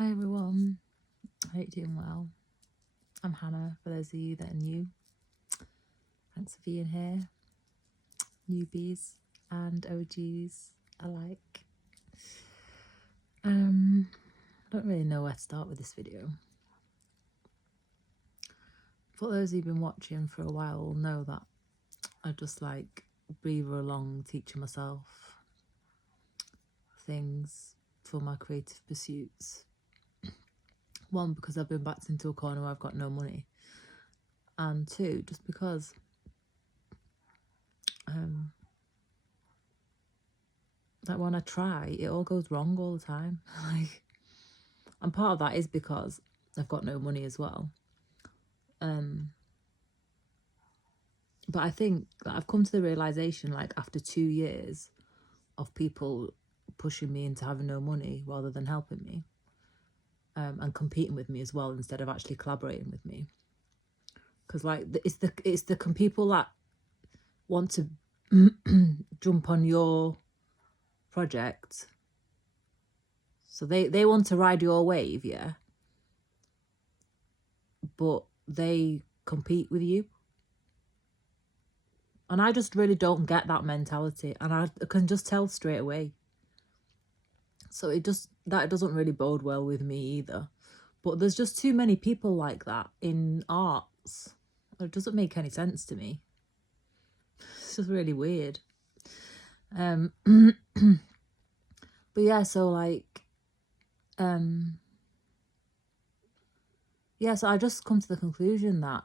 Hi everyone, I hope you're doing well. I'm Hannah, for those of you that are new. Thanks for being here, newbies and OGs alike. I don't really know where to start with this video. For those who've been watching for a while will know that I just like breathe along teaching myself things for my creative pursuits. One, because I've been backed into a corner where I've got no money, and two, just because that when I try, it all goes wrong all the time. And part of that is because I've got no money as well. But I think that I've come to the realization, like after 2 years of people pushing me into having no money rather than helping me, and competing with me as well instead of actually collaborating with me. Because like it's the people that want to jump on your project, so they want to ride your wave, yeah, but they compete with you. And I just really don't get that mentality, and I can just tell straight away. So that doesn't really bode well with me either. But there's just too many people like that in arts. It doesn't make any sense to me. It's just really weird. But yeah, so like, yeah, so I just come to the conclusion that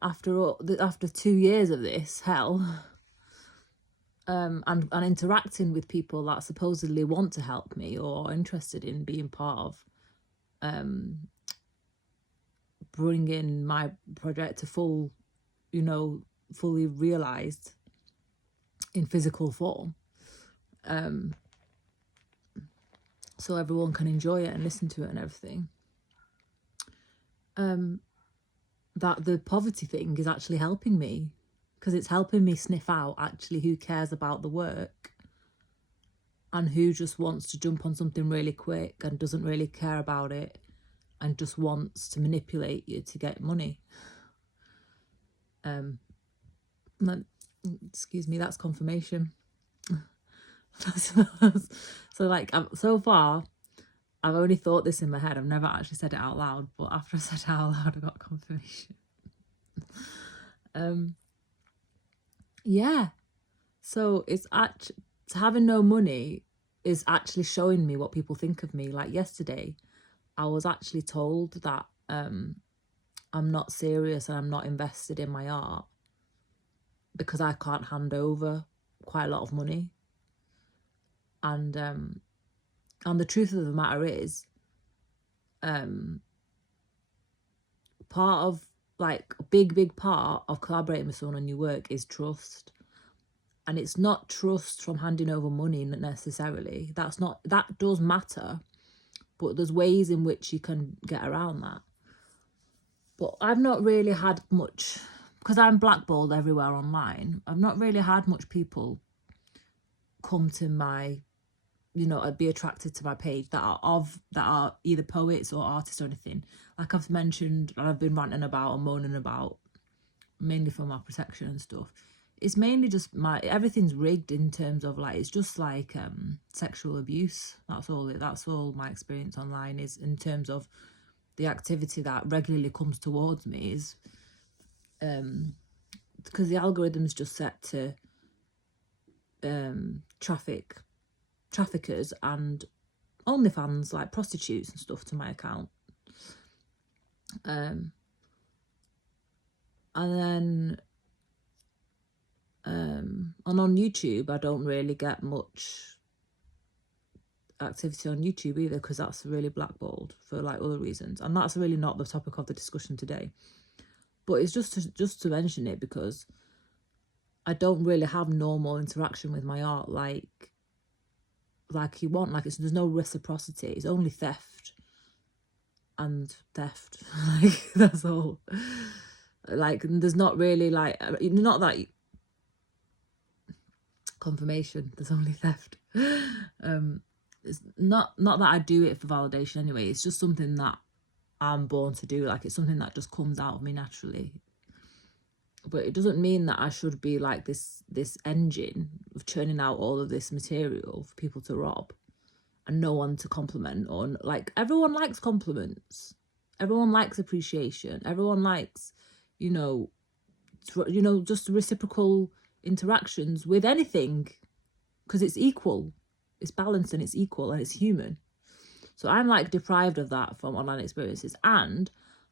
after 2 years of this hell, and interacting with people that supposedly want to help me or are interested in being part of bringing my project to fully realized in physical form, so everyone can enjoy it and listen to it and everything, that the poverty thing is actually helping me, because it's helping me sniff out actually who cares about the work and who just wants to jump on something really quick and doesn't really care about it and just wants to manipulate you to get money. Excuse me, that's confirmation. So like, so far I've only thought this in my head, I've never actually said it out loud, but after I said it out loud I got confirmation. Yeah, so it's actually, having no money is actually showing me what people think of me. Like yesterday I was actually told that I'm not serious and I'm not invested in my art because I can't hand over quite a lot of money. And the truth of the matter is, part of, like, a big part of collaborating with someone on your work is trust. And it's not trust from handing over money necessarily. That does matter, but there's ways in which you can get around that. But I've not really had much, because I'm blackballed everywhere online, I've not really had much people come to my, I'd be attracted to my page that are either poets or artists or anything. Like I've mentioned, and I've been ranting about and moaning about, mainly for my protection and stuff. It's mainly just everything's rigged in terms of, like, it's just like sexual abuse. That's all my experience online is, in terms of the activity that regularly comes towards me, is because the algorithm's just set to traffickers and OnlyFans, like prostitutes and stuff, to my account. And then and on YouTube I don't really get much activity on YouTube either, because that's really blackballed for like other reasons, and that's really not the topic of the discussion today. But it's just to mention it, because I don't really have normal interaction with my art like you want. Like, there's no reciprocity, it's only theft and theft. Like, that's all. Like, there's not really, like, not that confirmation, there's only theft. it's not that I do it for validation anyway. It's just something that I'm born to do. Like, it's something that just comes out of me naturally. But it doesn't mean that I should be like this engine of churning out all of this material for people to rob and no one to compliment. Or like, everyone likes compliments, everyone likes appreciation, everyone likes, you know, just reciprocal interactions with anything, because it's equal, it's balanced and it's equal and it's human. So I'm like deprived of that from online experiences, and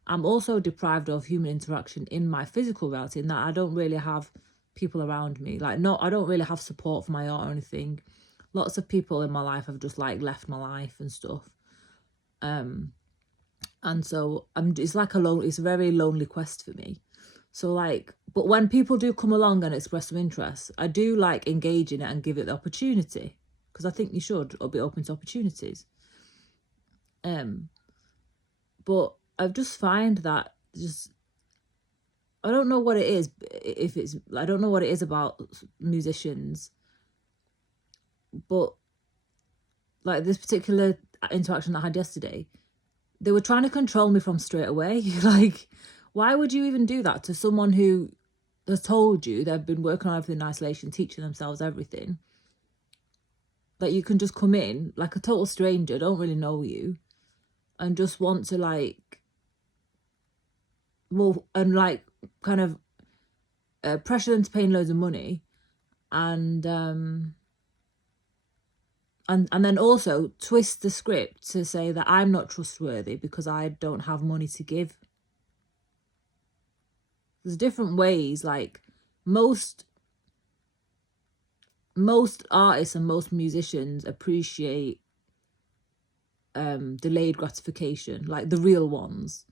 I'm also deprived of human interaction in my physical reality, in that I don't really have people around me. Like, no, I don't really have support for my art or anything. Lots of people in my life have just like left my life and stuff. And so it's like it's a very lonely quest for me. So like, but when people do come along and express some interest, I do like engage in it and give it the opportunity, because I think you should be open to opportunities. But I just find that I don't know what it is. I don't know what it is about musicians, but like this particular interaction I had yesterday, they were trying to control me from straight away. Like, why would you even do that to someone who has told you they've been working on everything in isolation, teaching themselves everything? Like, you can just come in like a total stranger, don't really know you, and just want to like, well, and like kind of pressure them to paying loads of money, and then also twist the script to say that I'm not trustworthy because I don't have money to give. There's different ways. Like, most artists and most musicians appreciate delayed gratification, like the real ones.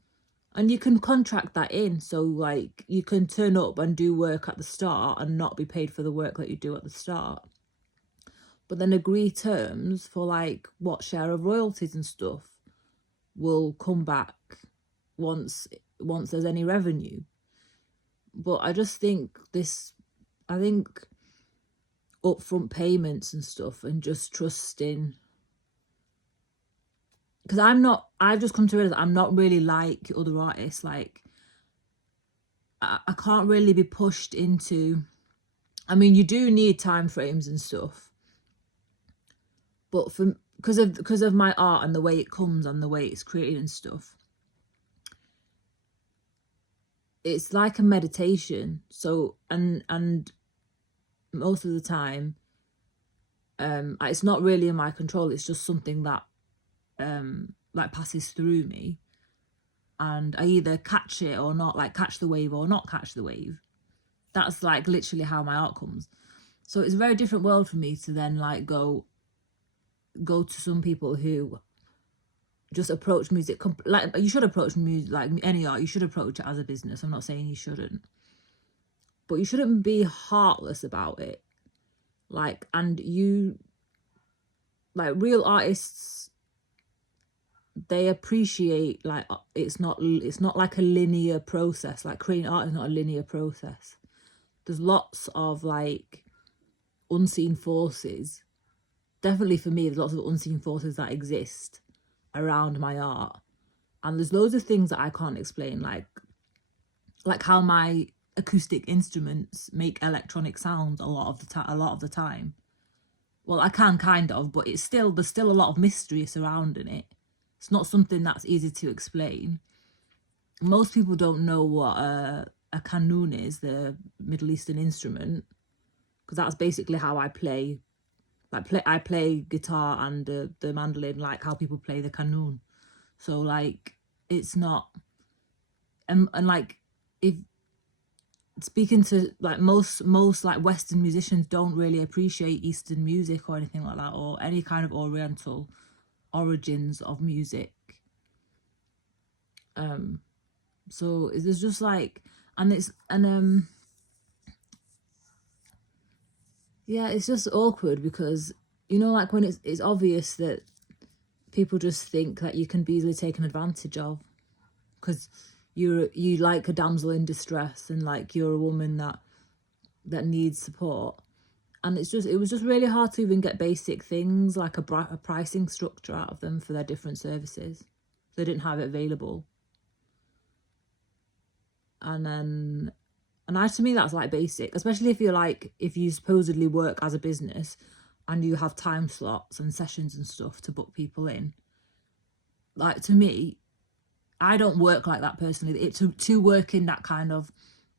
And you can contract that in. So like, you can turn up and do work at the start and not be paid for the work that you do at the start, but then agree terms for like what share of royalties and stuff will come back once there's any revenue. But I just think upfront payments and stuff, and just trusting, because I've just come to realize I'm not really like other artists. Like, I can't really be pushed into, I mean, you do need time frames and stuff, but because of my art and the way it comes and the way it's created and stuff, it's like a meditation. So and most of the time, it's not really in my control. It's just something that like passes through me, and I either catch it or not, like catch the wave or not catch the wave. That's like literally how my art comes. So it's a very different world for me to then like go to some people who just approach music like you should approach music, like any art, you should approach it as a business. I'm not saying you shouldn't, but you shouldn't be heartless about it. Like, and you, like, real artists, they appreciate, like, it's not like a linear process. Like, creating art is not a linear process. There's lots of like unseen forces. Definitely for me, there's lots of unseen forces that exist around my art, and there's loads of things that I can't explain, like how my acoustic instruments make electronic sounds a lot of the time. Well, I can kind of, but there's still a lot of mystery surrounding it. It's not something that's easy to explain. Most people don't know what a kanun is, the Middle Eastern instrument, because that's basically how I play. I play guitar and the mandolin like how people play the kanun. So like, it's not, and like, if speaking to like most like Western musicians don't really appreciate Eastern music or anything like that, or any kind of Oriental origins of music. So there's just like, yeah, it's just awkward because, you know, like when it's obvious that people just think that you can be easily taken advantage of because you like a damsel in distress, and like you're a woman that needs support, And it was just really hard to even get basic things like a pricing structure out of them for their different services. They didn't have it available. And then, to me, that's like basic, especially if you supposedly work as a business and you have time slots and sessions and stuff to book people in. Like, to me, I don't work like that personally. To work in that kind of,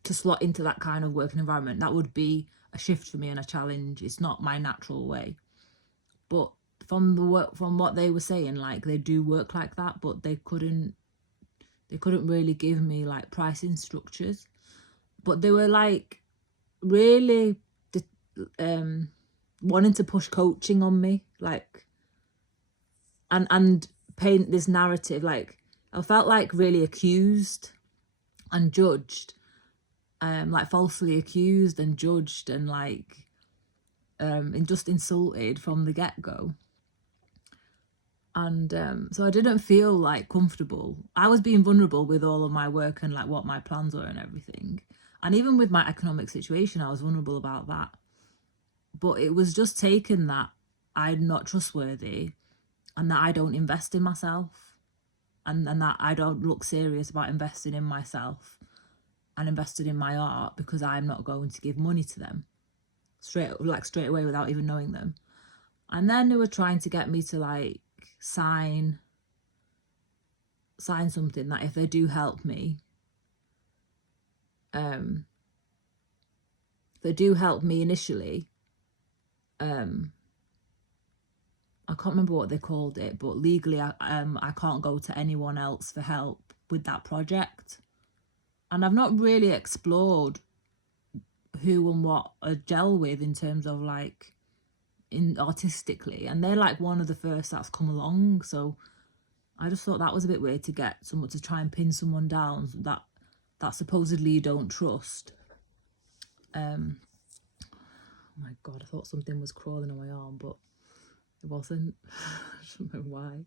to slot into that kind of working environment, that would be a shift for me and a challenge. It's not my natural way. But from what they were saying, like, they do work like that, but they couldn't really give me like pricing structures. But they were like really wanting to push coaching on me, like, and paint this narrative. Like, I felt like really accused and judged, like falsely accused and judged, and like and just insulted from the get-go. And so I didn't feel like comfortable. I was being vulnerable with all of my work and like what my plans were and everything. And even with my economic situation, I was vulnerable about that. But it was just taken that I'm not trustworthy and that I don't invest in myself, and that I don't look serious about investing in myself and invested in my art because I'm not going to give money to them straight away without even knowing them. And then they were trying to get me to like sign something that if they do help me, initially, I can't remember what they called it, but legally I can't go to anyone else for help with that project. And I've not really explored who and what I gel with in terms of like artistically, and they're like one of the first that's come along. So I just thought that was a bit weird to get someone to try and pin someone down that supposedly you don't trust. Oh my god, I thought something was crawling on my arm, but it wasn't. I don't know why.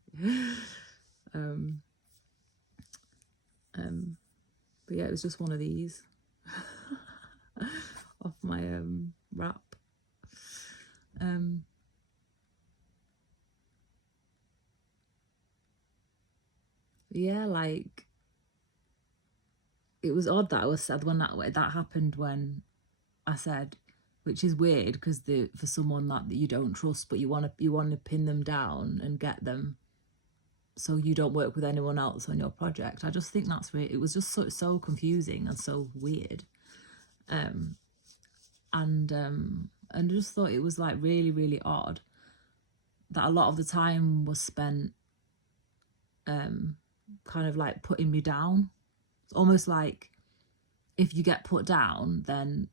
But yeah, it was just one of these off my wrap. Yeah, like, it was odd that I was sad when that happened, when I said, which is weird because for someone that you don't trust, but you want to pin them down and get them so you don't work with anyone else on your project. I just think that's weird. It was just so confusing and so weird. And I just thought it was like really, really odd that a lot of the time was spent kind of like putting me down. It's almost like if you get put down, then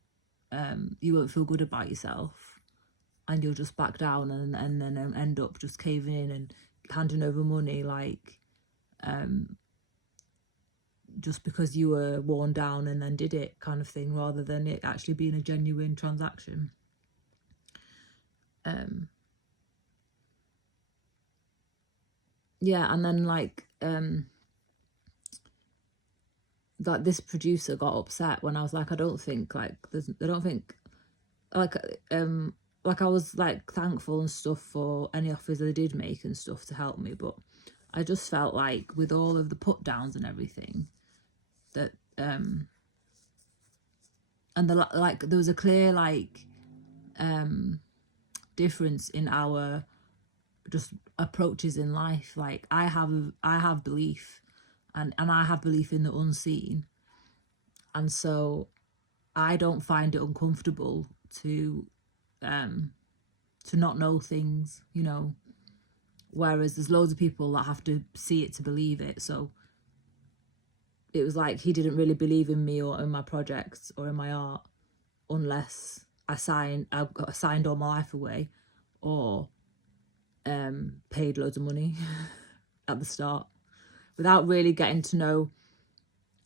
you won't feel good about yourself and you'll just back down and then end up just caving in and handing over money, like just because you were worn down and then did it, kind of thing, rather than it actually being a genuine transaction. Yeah, and then like this producer got upset when I was like, I don't think I was like thankful and stuff for any offers they did make and stuff to help me, but I just felt like with all of the put downs and everything that and there was a clear like difference in our just approaches in life. Like I have belief and I have belief in the unseen, and so I don't find it uncomfortable to not know things, you know, whereas there's loads of people that have to see it to believe it. So it was like he didn't really believe in me or in my projects or in my art unless I signed all my life away or paid loads of money at the start without really getting to know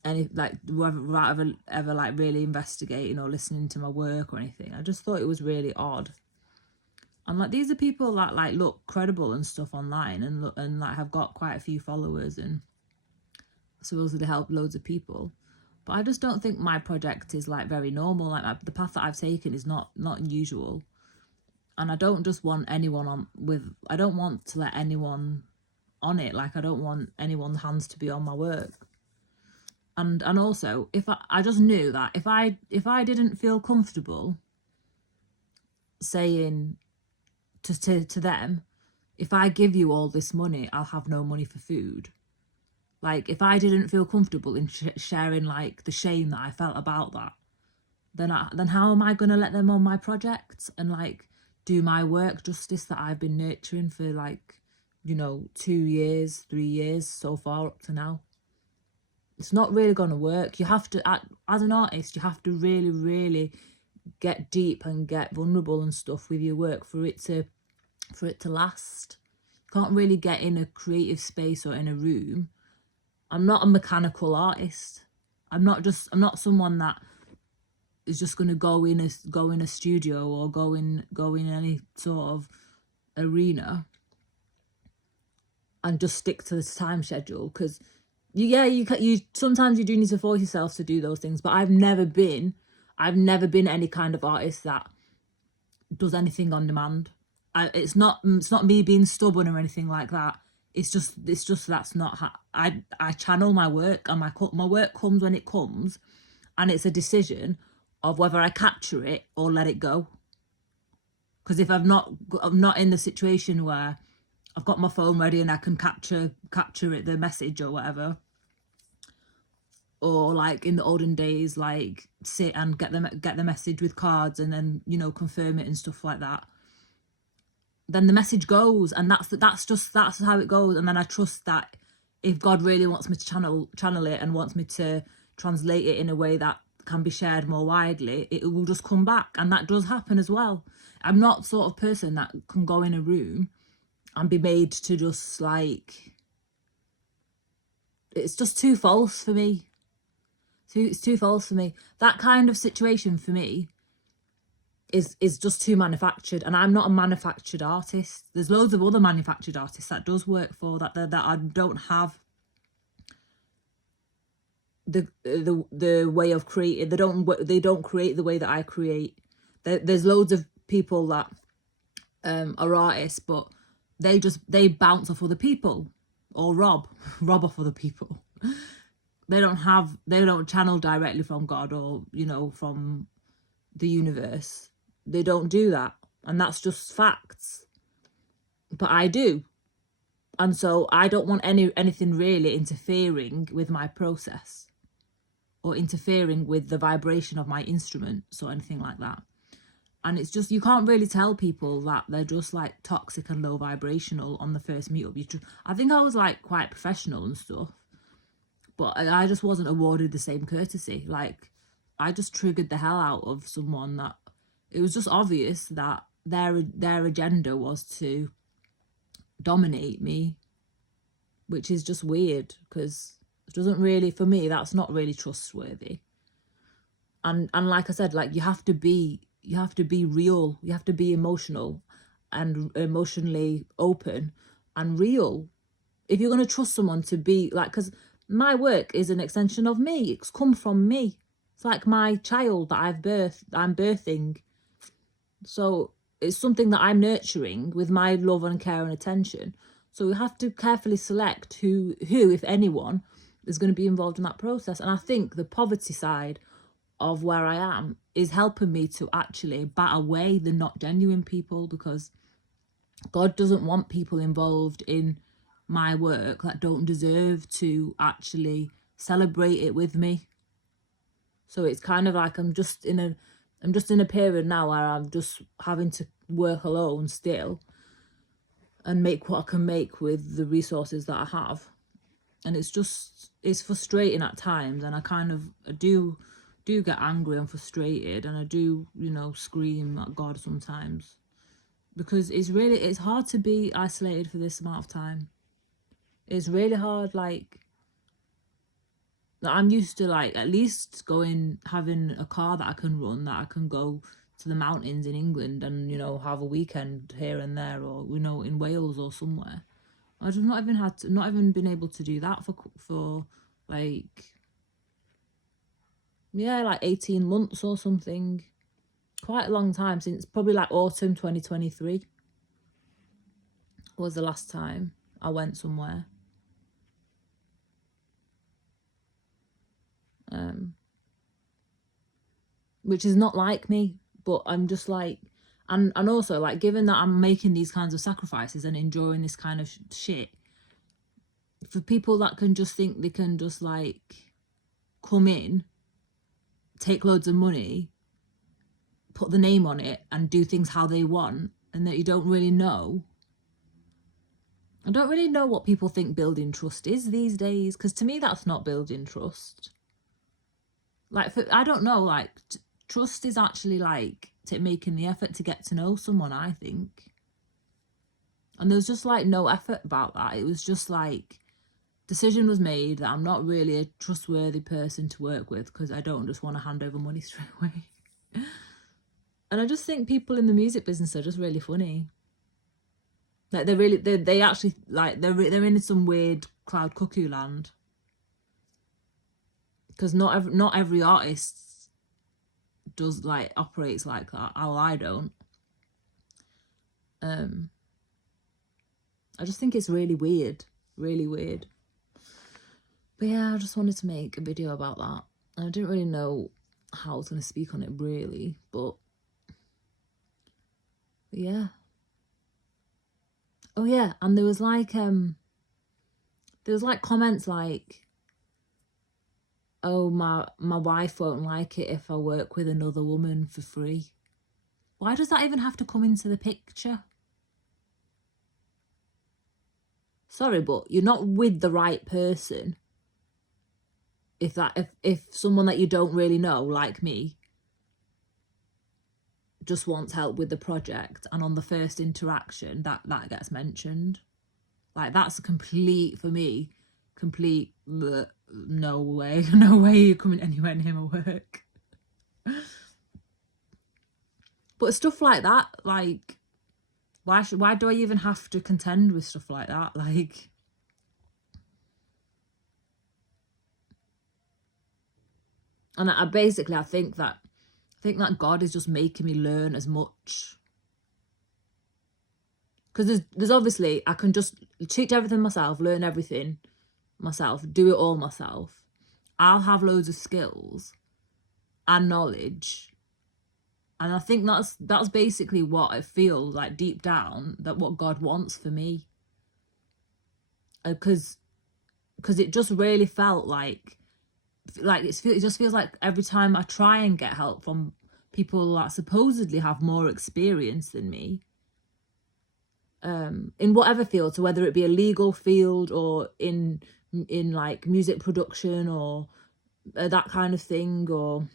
any, like, without ever like really investigating or listening to my work or anything. I just thought it was really odd. And like, these are people that like look credible and stuff online and like have got quite a few followers and supposedly help loads of people, but I just don't think my project is like very normal. Like the path that I've taken is not usual. And I don't just want anyone I don't want to let anyone on it. Like, I don't want anyone's hands to be on my work. And also, if I just knew that if I didn't feel comfortable saying to them, if I give you all this money, I'll have no money for food. Like, if I didn't feel comfortable in sharing, like, the shame that I felt about that, then how am I going to let them on my projects and, like, do my work justice that I've been nurturing for, like, 2 years, 3 years so far up to now? It's not really going to work. You have to, as an artist, you have to really, really get deep and get vulnerable and stuff with your work for it to last. You can't really get in a creative space or in a room. I'm not a mechanical artist. I'm not someone that is just going to go in a studio or go in any sort of arena and just stick to the time schedule, because you sometimes you do need to force yourself to do those things. But I've never been any kind of artist that does anything on demand. It's not me being stubborn or anything like that. It's just that's not how I channel my work, and my work comes when it comes, and it's a decision of whether I capture it or let it go. Because if I'm not in the situation where I've got my phone ready and I can capture it, the message or whatever, or like in the olden days, like sit and get the message with cards and then confirm it and stuff like that, then the message goes, and that's how it goes. And then I trust that if God really wants me to channel it and wants me to translate it in a way that can be shared more widely, it will just come back. And that does happen as well. I'm not the sort of person that can go in a room and be made to just, like, it's just too false for me. It's too false for me. That kind of situation for me is just too manufactured, and I'm not a manufactured artist. There's loads of other manufactured artists that does work for that I don't have the way of creating. They don't create the way that I create. There's loads of people that are artists, but they bounce off other people or rob off other people. They don't channel directly from God or from the universe. They don't do that, and that's just facts. But I do, and so I don't want anything really interfering with my process or interfering with the vibration of my instruments or anything like that. And it's just, you can't really tell people that they're just like toxic and low vibrational on the first meetup. I think I was like quite professional and stuff, but I just wasn't awarded the same courtesy. Like, I just triggered the hell out of someone that it was just obvious that their agenda was to dominate me, which is just weird, because it doesn't really, for me, that's not really trustworthy. And like I said, like, you have to be real, you have to be emotional and emotionally open and real if you're going to trust someone to be like, because my work is an extension of me. It's come from me. It's like my child that I'm birthing. So it's something that I'm nurturing with my love and care and attention. So we have to carefully select who, if anyone, is going to be involved in that process. And I think the poverty side of where I am is helping me to actually bat away the not genuine people, because God doesn't want people involved in my work that don't deserve to actually celebrate it with me. So it's kind of like I'm just in a period now where I'm just having to work alone still and make what I can make with the resources that I have. And it's frustrating at times, and I do get angry and frustrated, and I do, scream at God sometimes, because it's hard to be isolated for this amount of time. It's really hard. Like, I'm used to, like, at least having a car that I can run, that I can go to the mountains in England and, have a weekend here and there, or, in Wales or somewhere. I've not even been able to do that for like 18 months or something. quite a long time, since probably like autumn 2023 was the last time I went somewhere. Which is not like me, but I'm just like, and also like, given that I'm making these kinds of sacrifices and enjoying this kind of shit, for people that can just think they can just like come in, take loads of money, put the name on it and do things how they want, and that you don't really know. I don't really know what people think building trust is these days, because to me that's not building trust. Like, I don't know, like trust is actually like making the effort to get to know someone, I think. And there was just like no effort about that. It was just like, decision was made that I'm not really a trustworthy person to work with, because I don't just want to hand over money straight away. And I just think people in the music business are just really funny. Like they actually like they're in some weird cloud cuckoo land, because not every artist does like operates like that. Well, I don't. I just think it's really weird. But yeah, I just wanted to make a video about that. I didn't really know how I was going to speak on it really, but yeah. Oh yeah, and there was like comments like, oh, my wife won't like it if I work with another woman for free. Why does that even have to come into the picture? Sorry, but you're not with the right person if someone that you don't really know, like me, just wants help with the project, and on the first interaction that gets mentioned. Like, that's a complete, for me, complete no way you're coming anywhere near my work. But stuff like that, like, why do I even have to contend with stuff like that? Like, and I think that God is just making me learn as much, because there's obviously, I can just teach everything myself, learn everything myself, do it all myself. I'll have loads of skills and knowledge, and I think that's basically what I feel like deep down, that what God wants for me. Because it just really felt like it just feels like every time I try and get help from people that supposedly have more experience than me, in whatever field, so whether it be a legal field or in like music production or that kind of thing, or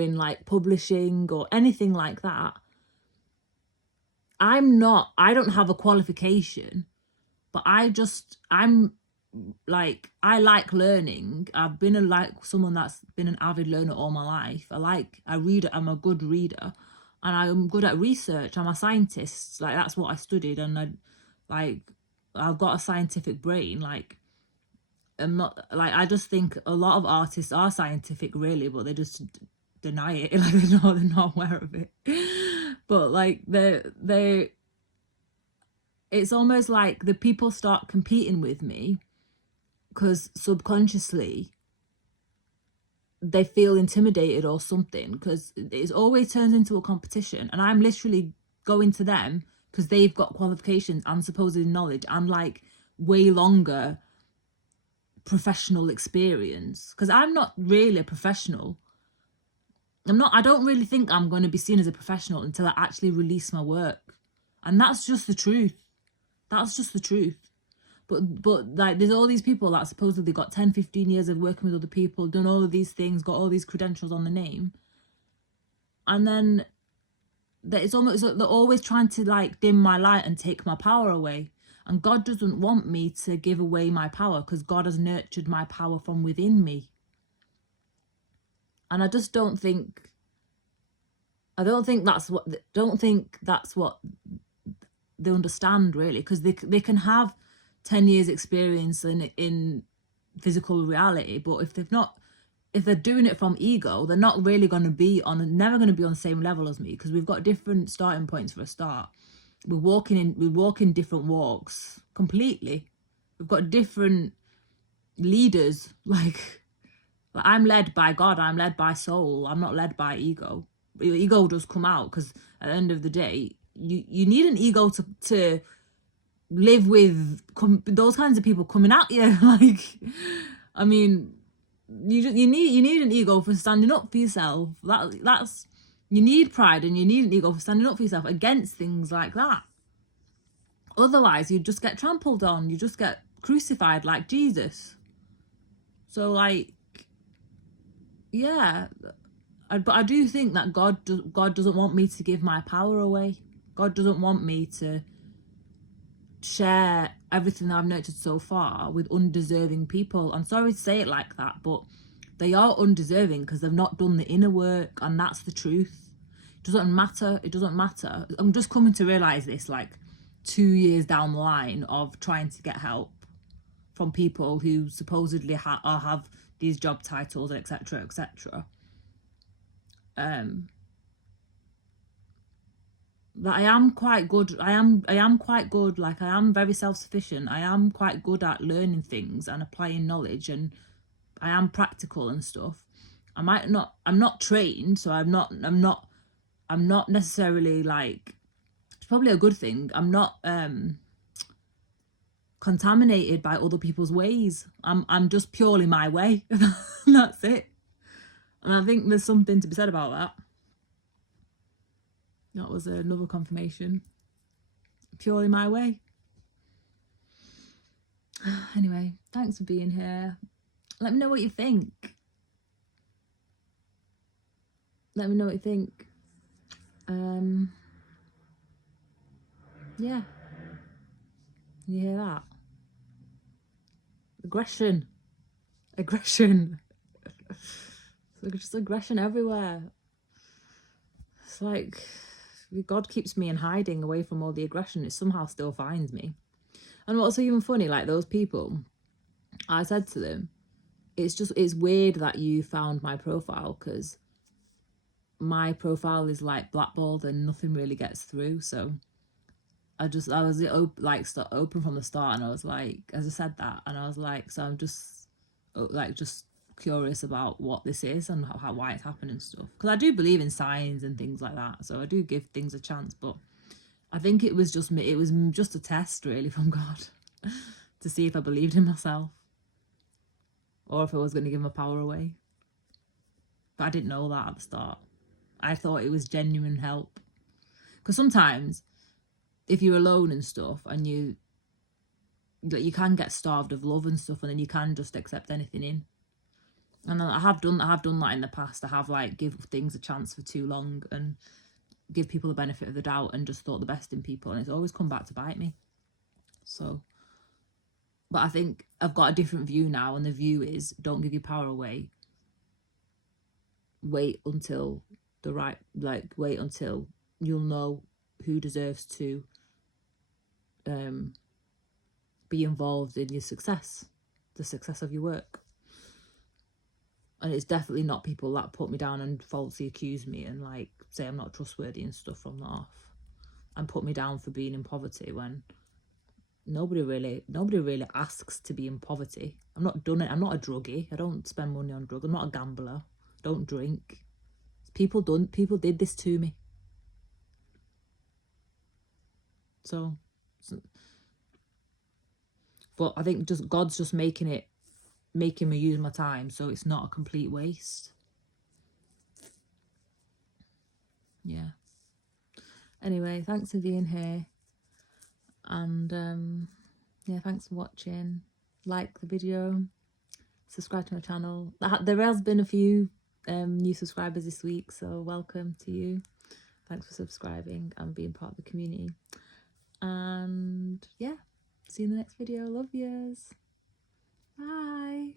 in like publishing or anything like that, I don't have a qualification, but I'm like, I like learning. I've been like someone that's been an avid learner all my life. I read, I'm a good reader, and I'm good at research. I'm a scientist, like that's what I studied, and I've got a scientific brain. Like, I'm not, like, I just think a lot of artists are scientific really, but they just deny it. Like, they're not aware of it. But like it's almost like the people start competing with me because subconsciously they feel intimidated or something, because it always turns into a competition, and I'm literally going to them because they've got qualifications and supposed knowledge and like way longer professional experience, because I'm not really a professional. I don't really think I'm going to be seen as a professional until I actually release my work, and that's just the truth. But like, there's all these people that supposedly got 10-15 years of working with other people, done all of these things, got all these credentials on the name, and then it's almost like they're always trying to like dim my light and take my power away. And God doesn't want me to give away my power, because God has nurtured my power from within me. And I just don't think that's what they understand really, because they can have 10 years experience in physical reality, but if they've not if they're doing it from ego, they're not really going to be on, never going to be on the same level as me, because we've got different starting points for a start. We walk in different walks completely. We've got different leaders. Like I'm led by God, I'm led by soul, I'm not led by ego. Your ego does come out, because at the end of the day, you need an ego to live with those kinds of people coming at you. Like, I mean, you need an ego for standing up for yourself. That's you need pride, and you need an ego for standing up for yourself against things like that. Otherwise, you just get trampled on, you just get crucified like Jesus. So, like, yeah, but I do think that God doesn't want me to give my power away. God doesn't want me to share everything that I've nurtured so far with undeserving people. I'm sorry to say it like that, but they are undeserving because they've not done the inner work, and that's the truth. It doesn't matter. It doesn't matter. I'm just coming to realize this, like 2 years down the line of trying to get help from people who supposedly have these job titles, etc., etc. That I am quite good. I am quite good. Like, I am very self-sufficient. I am quite good at learning things and applying knowledge, and I am practical and stuff. I'm not trained, so I'm not necessarily, like, it's probably a good thing. I'm not contaminated by other people's ways. I'm just purely my way. That's it. And I think there's something to be said about that. That was another confirmation. Purely my way. Anyway, thanks for being here. Let me know what you think. Let me know what you think. Yeah. You hear that? Aggression. It's just aggression everywhere. It's like God keeps me in hiding away from all the aggression. It somehow still finds me. And what's even funny, like, those people, I said to them, it's weird that you found my profile, because my profile is like blackballed and nothing really gets through. So I was open from the start, and I was like, as I said that, and I was like, so I'm just curious about what this is and why it's happened and stuff, because I do believe in signs and things like that, so I do give things a chance. But I think it was just a test, really, from God to see if I believed in myself or if I was going to give my power away. But I didn't know that at the start. I thought it was genuine help, because sometimes if you're alone and stuff, and you can get starved of love and stuff, and then you can just accept anything in. And I have done that in the past. I have, like, give things a chance for too long and give people the benefit of the doubt and just thought the best in people, and it's always come back to bite me. So, but I think I've got a different view now, and the view is, don't give your power away. Wait until wait until you'll know who deserves to be involved in your success, the success of your work. And it's definitely not people that put me down and falsely accuse me and, like, say I'm not trustworthy and stuff from the off, and put me down for being in poverty, when nobody really asks to be in poverty. I'm not a druggie. I don't spend money on drugs. I'm not a gambler. Don't drink. People did this to me. So, but I think just God's just making me use my time, so it's not a complete waste. Yeah. Anyway, thanks for being here, and yeah, thanks for watching. Like the video, subscribe to my channel. There has been a few new subscribers this week, so welcome to you. Thanks for subscribing and being part of the community. And yeah, see you in the next video. Love yous. Bye.